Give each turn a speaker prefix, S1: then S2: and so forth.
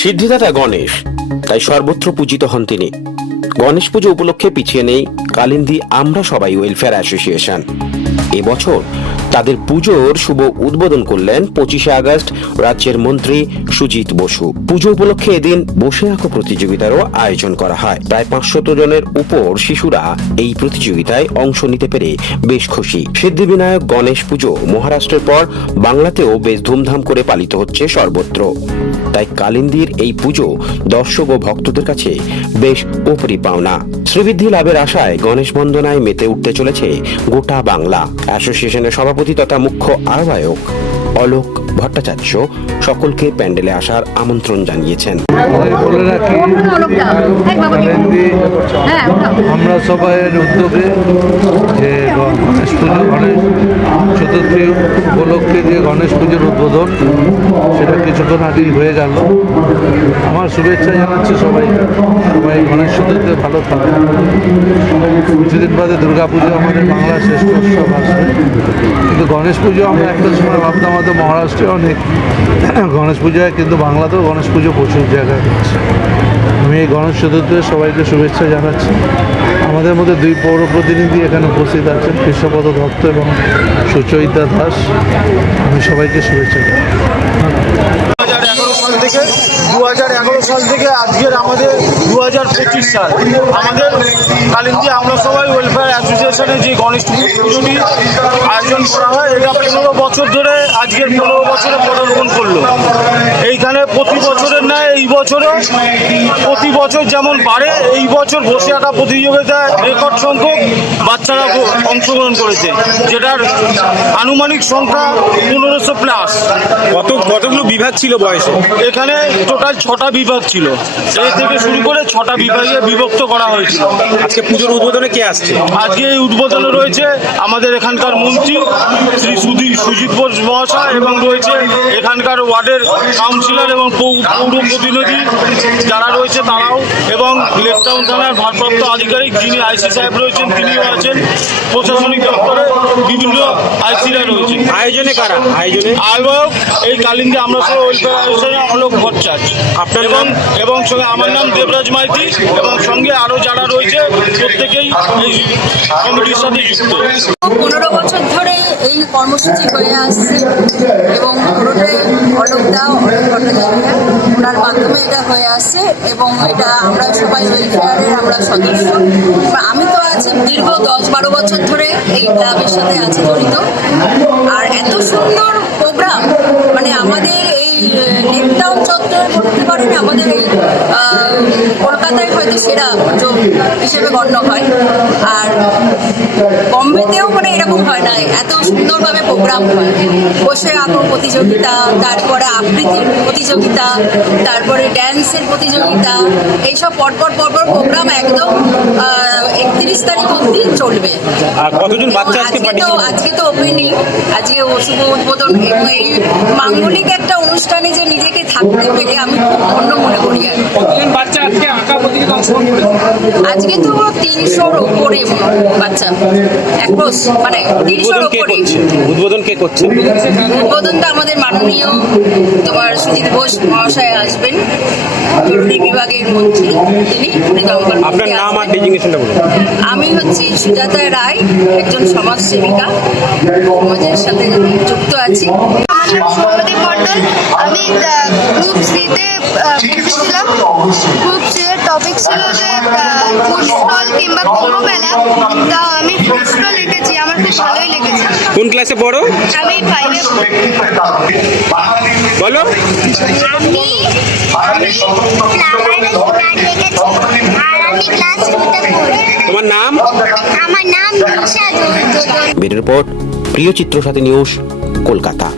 S1: সিদ্ধিদাতা গণেশ, তাই সর্বত্র পূজিত হন তিনি। গণেশ পুজো উপলক্ষে পিছিয়ে নেই কালিন্দি আমরা সবাই ওয়েলফেয়ার অ্যাসোসিয়েশন এবছর তাদের পুজোর শুভ উদ্বোধন করলেন পঁচিশে আগস্ট রাজ্যের মন্ত্রী সুজিত বসু। পুজো উপলক্ষে এদিন বসে আঁকো প্রতিযোগিতারও আয়োজন করা হয়। প্রায় পাঁচশত জনের উপর শিশুরা এই প্রতিযোগিতায় অংশ নিতে পেরে বেশ খুশি। সিদ্ধিবিনায়ক গণেশ পুজো মহারাষ্ট্রের পর বাংলাতেও বেশ ধুমধাম করে পালিত হচ্ছে সর্বত্র। তাই কালিন্দির এই পুজো দর্শক ও ভক্তদের কাছে বেশ উপরি পাওনা। শ্রীবৃদ্ধি লাভের আশায় গণেশ বন্দনায় মেতে উঠতে চলেছে গোটা বাংলা। অ্যাসোসিয়েশনের সভাপতি তথা মুখ্য আহ্বায়ক অলোক ভট্টাচার্য সকলকে প্যান্ডেলে আসার আমন্ত্রণ জানিয়েছেন।
S2: আমরা সবাইয়ের উদ্যোগে যে গণেশ পুজো, গণেশ চতুর্থী উপলক্ষে যে গণেশ পুজোর উদ্বোধন, সেটা কিছুক্ষণ আগেই হয়ে গেল। আমার শুভেচ্ছা জানাচ্ছি সবাই। সবাই গণেশ চতুর্থী ভালো থাকে কিছুদিন বাদে দুর্গা পুজো আমাদের বাংলার শ্রেষ্ঠ উৎসব আসবে। কিন্তু গণেশ পুজো আমরা একটা সময় ভাবতাম হয়তো মহারাষ্ট্রে অনেক গণেশ পুজো হয়, কিন্তু বাংলাতেও গণেশ পুজো প্রচুর জায়গায় হচ্ছে। আমি এই গণেশ চতুর্থীতে সবাইকে শুভেচ্ছা জানাচ্ছি। আমাদের মধ্যে দুই পৌর প্রতিনিধি এখানে উপস্থিত আছেন, কৃষ্ণপদ দত্ত এবং সুচরিতা দাস। আমি সবাইকে শুভেচ্ছা জানাই
S3: থেকে দু সাল থেকে আজকের আমাদের দু পঁচিশ সাল। আমাদের কালিন্দি আমরা সবাই ওয়েলফেয়ার অ্যাসোসিয়েশনে যে গণেশ পুজোটি আয়োজন করা হয় এটা পনেরো বছর ধরে আজকের পনেরো বছরে পদার্পণ করল। এইখানে প্রতি বছরের ন্যায় এই বছরও প্রতি বছর যেমন বাড়ে এই বছর বসে আঁকা প্রতিযোগিতায় রেকর্ড সংখ্যক বাচ্চারা অংশগ্রহণ করেছে যেটার আনুমানিক সংখ্যা পনেরোশো প্লাস
S4: কত কতগুলো বিভাগ ছিল বয়সে?
S3: এখানে টোটাল ছটা বিভাগ ছিল। এ থেকে শুরু করে ছটা বিভাগে বিভক্ত করা হয়েছিল।
S4: আজকে পুজোর উদ্বোধনে কে আসছে?
S3: আজকে এই উদ্বোধনে রয়েছে আমাদের এখানকার মন্ত্রী শ্রী সুজিত বোস মহাশয় এবং রয়েছে এখানকার ওয়ার্ডের কাউন্সিলর এবং পৌর প্রতিনিধি যারা রয়েছে তারাও এবং লেকটাউন থানার ভারপ্রাপ্ত আধিকারিক যিনি আইসি সাহেব রয়েছেন তিনিও আছেন। প্রশাসনিক দপ্তরে বিভিন্ন আইসিরা রয়েছে
S4: আয়োজনে কারা? আয়োজনে?
S3: আহ্বায়ক এই কালিন্দে আমরা সব ওয়েলফেয়ার অ্যাসোসিয়েশনের অলোক ভট্টাচার্য
S4: আপনার
S3: এবং এবং সঙ্গে আমার নাম দেবরাজ মাইতি এবং সঙ্গে আরও যারা রয়েছে প্রত্যেকেই এই কমিটির সাথে যুক্ত।
S5: পনেরো বছর ধরে এই কর্মসূচি হয়ে আসছে এবং পুরোটাই অলোকদা অলোক ভট্টাচার্য। ওনার মাধ্যমে এটা হয়ে আসছে এবং এটা আমরা সবাই ওয়েলফেয়ারের আমরা সদস্য। আমি তো আছি দীর্ঘ দশ বারো বছর ধরে এই ক্লাবের সাথে আছি জড়িত। আর এত সুন্দর প্রোগ্রাম মানে আমাদের এই লেকটাউন চত্বর বলতে পারেন আমাদের এই কলকাতায় হয়তো সেরা হিসেবে গণ্য হয়। আর বম্বেতেও মানে এরকম হয় না এত সুন্দরভাবে প্রোগ্রাম হয়। বসে আঁকো প্রতিযোগিতা তারপরে আবৃত্তির প্রতিযোগিতা তারপরে ড্যান্সের প্রতিযোগিতা এইসব পরপর পরপর প্রোগ্রাম একদম একত্রিশ তারিখ অবধি চলবে।
S4: কতজন বাচ্চা আজকে
S5: তো? আজকে তো ওপেনিং আজকে শুভ উদ্বোধন এবং এই মাঙ্গলিক একটা অনুষ্ঠানে যে নিজেকে থাকতে পেরে আমি খুব ধন্য মনে করি আর
S4: কতজন বাচ্চা আজকে
S5: আজকে তো তিনশোর উপরে বাচ্চা। অ্যাক্রোস মানে তিনশোর
S4: উদ্বোধন কে
S5: উপরে।
S4: করছে? উদ্বোধন কে করছে?
S5: উদ্বোধনটা আমাদের মাননীয় তোমার সুজিত বোস মহাশয় আসবেন। জরুরি বিভাগের মন্ত্রী তিনি
S4: আপনার নাম আর। ডেজিগনেশনটা বলুন।
S5: আমি হচ্ছি সুজাতা রায় একজন সমাজসেবিকা। সমাজের সাথে যুক্ত আছি।
S6: তা আমি লিখেছি আমার খুব ভালোই লেগেছে।
S4: কোন ক্লাসে পড়ো?
S6: আমি ফাইভে
S4: বলো।
S7: আমি আমি ফ্লাওয়ার সোনার লেগেছি আর আমি ক্লাস টুতে পড়ি।
S4: তোমার নাম?
S7: আমার নাম নিশা দোদন
S1: রিপোর্ট প্রিয় চিত্র সাথী নিউজ কলকাতা।